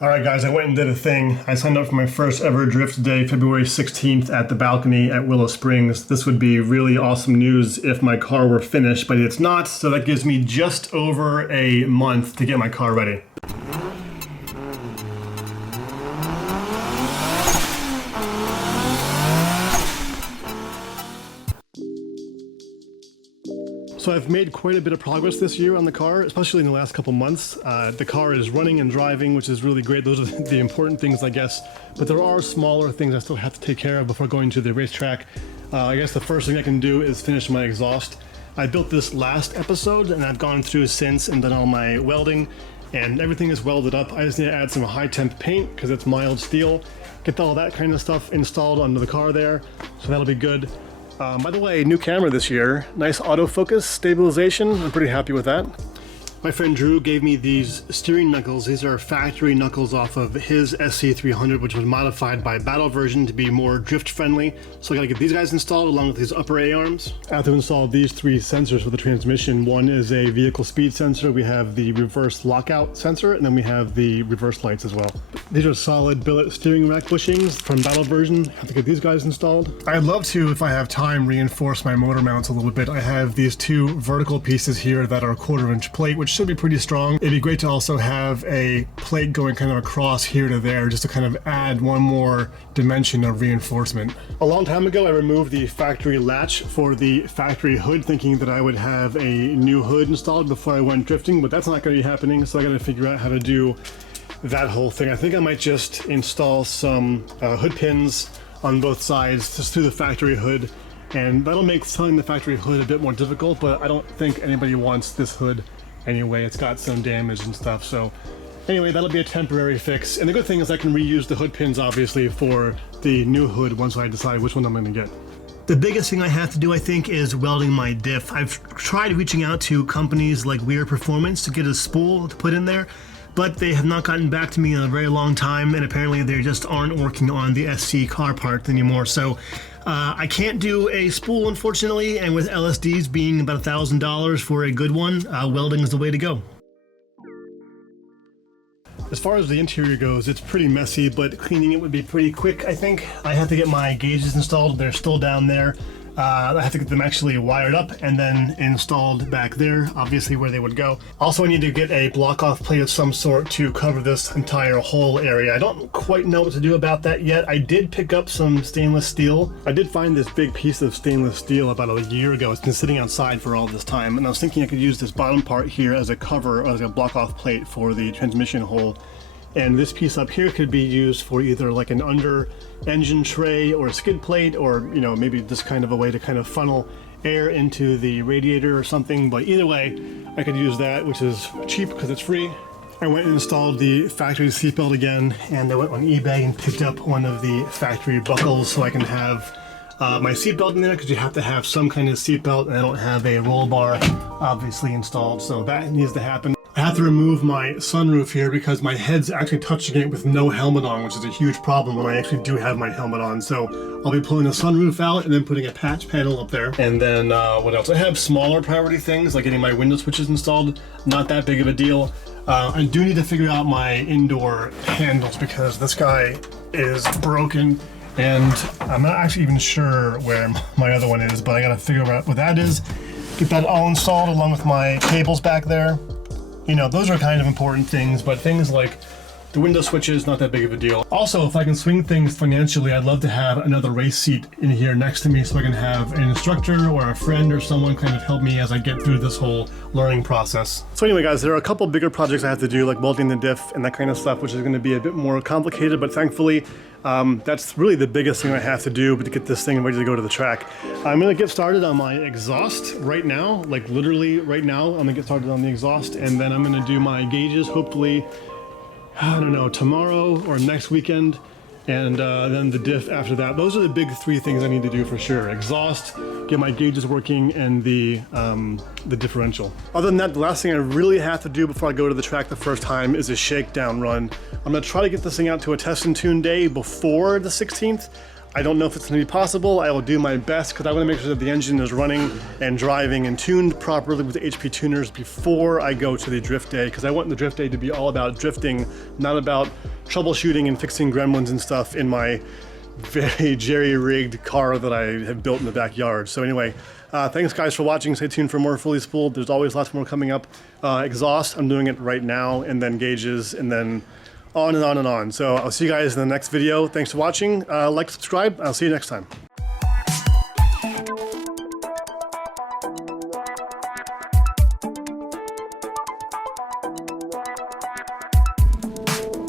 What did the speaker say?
Alright guys, I went and did a thing. I signed up for my first ever drift day, February 16th at the Balcony at Willow Springs. This would be really awesome news if my car were finished, but it's not, so that gives me just over a month to get my car ready. So I've made quite a bit of progress this year on the car, especially in the last couple months. The car is running and driving, which is really great. Those are the important things, I guess. But there are smaller things I still have to take care of before going to the racetrack. I guess the first thing I can do is finish my exhaust. I built this last episode and I've gone through since and done all my welding and everything is welded up. I just need to add some high temp paint because it's mild steel. Get all that kind of stuff installed onto the car there, so that'll be good. By the way, new camera this year, nice autofocus stabilization, I'm pretty happy with that. My friend Drew gave me these steering knuckles. These are factory knuckles off of his SC400, which was modified by Battle version to be more drift friendly. So I gotta get these guys installed along with these upper A-arms. I have to install these three sensors for the transmission. One is a vehicle speed sensor, we have the reverse lockout sensor, and then we have the reverse lights as well. These are solid billet steering rack bushings from Battle version. I have to get these guys installed. I'd love to, if I have time, reinforce my motor mounts a little bit. I have these two vertical pieces here that are 1/4 inch plate, which should be pretty strong. It'd be great to also have a plate going kind of across here to there, just to kind of add one more dimension of reinforcement. A long time ago, I removed the factory latch for the factory hood, thinking that I would have a new hood installed before I went drifting, but that's not going to be happening, so I got to figure out how to do that whole thing. I think I might just install some hood pins on both sides just through the factory hood, and that'll make selling the factory hood a bit more difficult, but I don't think anybody wants this hood anyway. It's got some damage and stuff, so anyway, that'll be a temporary fix. And the good thing is I can reuse the hood pins obviously for the new hood once I decide which one I'm going to get. The biggest thing I have to do, I think, is welding my diff. I've tried reaching out to companies like Weird Performance to get a spool to put in there, but they have not gotten back to me in a very long time, and apparently they just aren't working on the SC car part anymore. So I can't do a spool, unfortunately, and with LSDs being about $1,000 for a good one, welding is the way to go. As far as the interior goes, it's pretty messy, but cleaning it would be pretty quick, I think. I have to get my gauges installed. They're still down there. I have to get them actually wired up and then installed back there, obviously where they would go. Also, I need to get a block-off plate of some sort to cover this entire whole area. I don't quite know what to do about that yet. I did pick up some stainless steel. I did find this big piece of stainless steel about a year ago. It's been sitting outside for all this time, and I was thinking I could use this bottom part here as a cover, as a block-off plate for the transmission hole. And this piece up here could be used for either like an under engine tray or a skid plate, or, you know, maybe just kind of a way to kind of funnel air into the radiator or something. But either way, I could use that, which is cheap because it's free. I went and installed the factory seatbelt again, and I went on eBay and picked up one of the factory buckles so I can have my seatbelt in there, because you have to have some kind of seatbelt, and I don't have a roll bar obviously installed, so that needs to happen. I have to remove my sunroof here because my head's actually touching it with no helmet on, which is a huge problem when I actually do have my helmet on. So I'll be pulling the sunroof out and then putting a patch panel up there. And then what else? I have smaller priority things like getting my window switches installed. Not that big of a deal. I do need to figure out my indoor handles because this guy is broken. And I'm not actually even sure where my other one is, but I gotta figure out what that is. Get that all installed along with my cables back there. You know, those are kind of important things, but things like the window switches, not that big of a deal. Also, if I can swing things financially, I'd love to have another race seat in here next to me so I can have an instructor or a friend or someone kind of help me as I get through this whole learning process. So anyway, guys, there are a couple bigger projects I have to do, like welding the diff and that kind of stuff, which is going to be a bit more complicated, but thankfully, that's really the biggest thing I have to do to get this thing ready to go to the track. I'm going to get started on my exhaust right now, like literally right now. I'm going to get started on the exhaust, and then I'm going to do my gauges, hopefully, I don't know, tomorrow or next weekend, and then the diff after that. Those are the big three things I need to do for sure. Exhaust, get my gauges working, and the differential. Other than that, the last thing I really have to do before I go to the track the first time is a shakedown run. I'm gonna try to get this thing out to a test and tune day before the 16th. I don't know if it's going to be possible. I will do my best because I want to make sure that the engine is running and driving and tuned properly with the HP tuners before I go to the drift day, because I want the drift day to be all about drifting, not about troubleshooting and fixing gremlins and stuff in my very jerry-rigged car that I have built in the backyard. So anyway, thanks guys for watching. Stay tuned for more Fully Spooled. There's always lots more coming up. Exhaust, I'm doing it right now, and then gauges, and then on and on and on. So I'll see you guys in the next video. Thanks for watching. Like, subscribe. I'll see you next time.